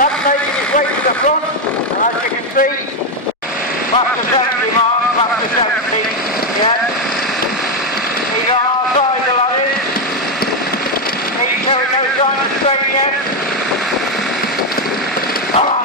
That's making his way to the front, as you can see. Past the 70 mark, past the 70, yeah. He's on our side, the lad is. He's showing no sign of strain yet. Oh.